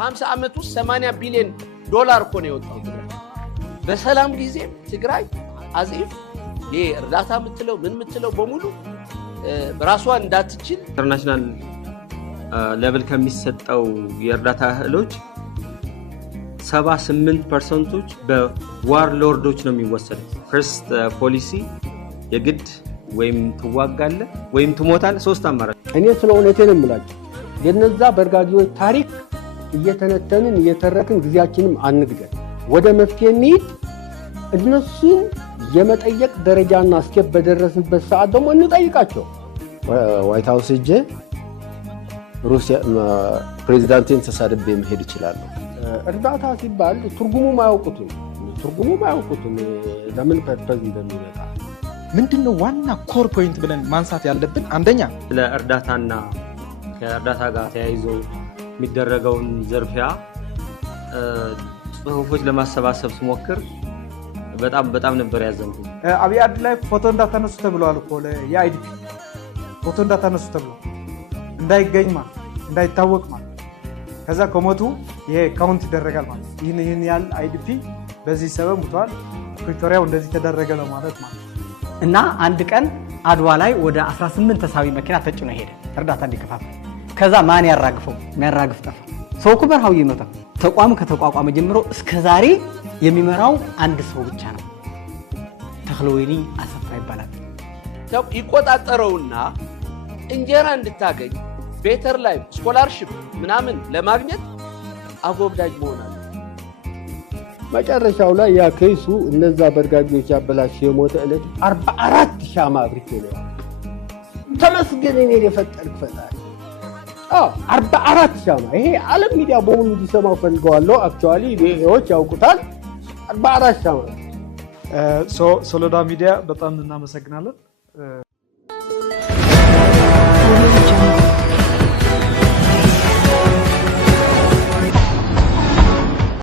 በ50 ዓመት ውስጥ 80 ቢሊዮን ዶላር እኮ ነው የወጣው ትግራይ በሰላም ጊዜ ትግራይ አዚፍ የእርዳታ ምትለው ምን ምትለው በሙሉ በራሷን እንዳትችል ኢንተርናሽናል ሌቭል ከሚሰጠው የእርዳታ እህሎች 78% በዋር ሎርዶች ነው የሚወሰደው ፈርስት ፖሊሲ የግድ ወይም ትዋጋለ ወይም ትሞታል ሶስት አማራጭ እኔ ስለሆነቴን እምላችሁ የነዛ በርጋጊዎች ታሪክ እየተነተንን እየተረክን ጊዜያችንም አንግደል ወደ መፍትሄ እንሂድ እነሱን የመጠየቅ ደረጃና እስከ በደረስንበት ሰዓት ደግሞ እንጠይቃቸው ዋይት ሃውስ እጄ ሩሲያ ፕሬዝዳንትን ተሳድቤ መሄድ ይችላል እርዳታ ሲባል ትርጉሙ ማያውቁትም ለምን ፐርፐዝ እንደሚመጣ ምንድነው ዋና ኮር ፖይንት ብለን ማንሳት ያለብን አንደኛ ለእርዳታና ከእርዳታ ጋር ተያይዞ የሚደረገውን ዘርፊያ ጽሁፎች ለማሰባሰብ ስሞክር በጣም ነበር ያዘንኩት አብያድ ላይ ፎቶ እንዳታነሱ ተብሏል እኮ የአይዲፒ ፎቶ እንዳታነሱ ተብሏል እንዳይገኝ ማለት እንዳይታወቅ ማለት ከዛ ከሞቱ ይሄ ካውንት ይደረጋል ማለት ይሄን ያህል አይዲፒ በዚህ ሰበብ ሙቷል ፕሪቶሪያው እንደዚህ ተደረገ ነው ማለት እና አንድ ቀን አድዋ ላይ ወደ 18 ተሳቢ መኪና ተጭኖ ሄደ እርዳታ እንዲከፋፈል ከዛ ማን ያራግፈው የሚያራግፍ ጠፋ ሰው እኮ በርሃው ይመጣ ተቋም ከተቋቋመ ጀምሮ እስከ ዛሬ የሚመራው አንድ ሰው ብቻ ነው ተክለወይኒ አሰፋ ይባላል ይቆጣጠረውና እንጀራ እንድታገኝ ቤተር ላይፍ ስኮላርሺፕ ምናምን ለማግኘት አጎብዳጅ መሆን አለ መጨረሻው ላይ ያ ከይሱ እነዛ በርጋጊዎች ያበላሽ የሞተ እለት 44 ሻማ አብርቶ ነው ተመስገን እኔ የፈጠርክ ፈጣሪ 44 ሻማ ይሄ ዓለም ሚዲያ በሙሉ እንዲሰማው ፈልገዋለሁ አክቹአሊ ቪዲዮዎች ያውቁታል 44 ሻማ ሶሎዳ ሚዲያ በጣም እናመሰግናለን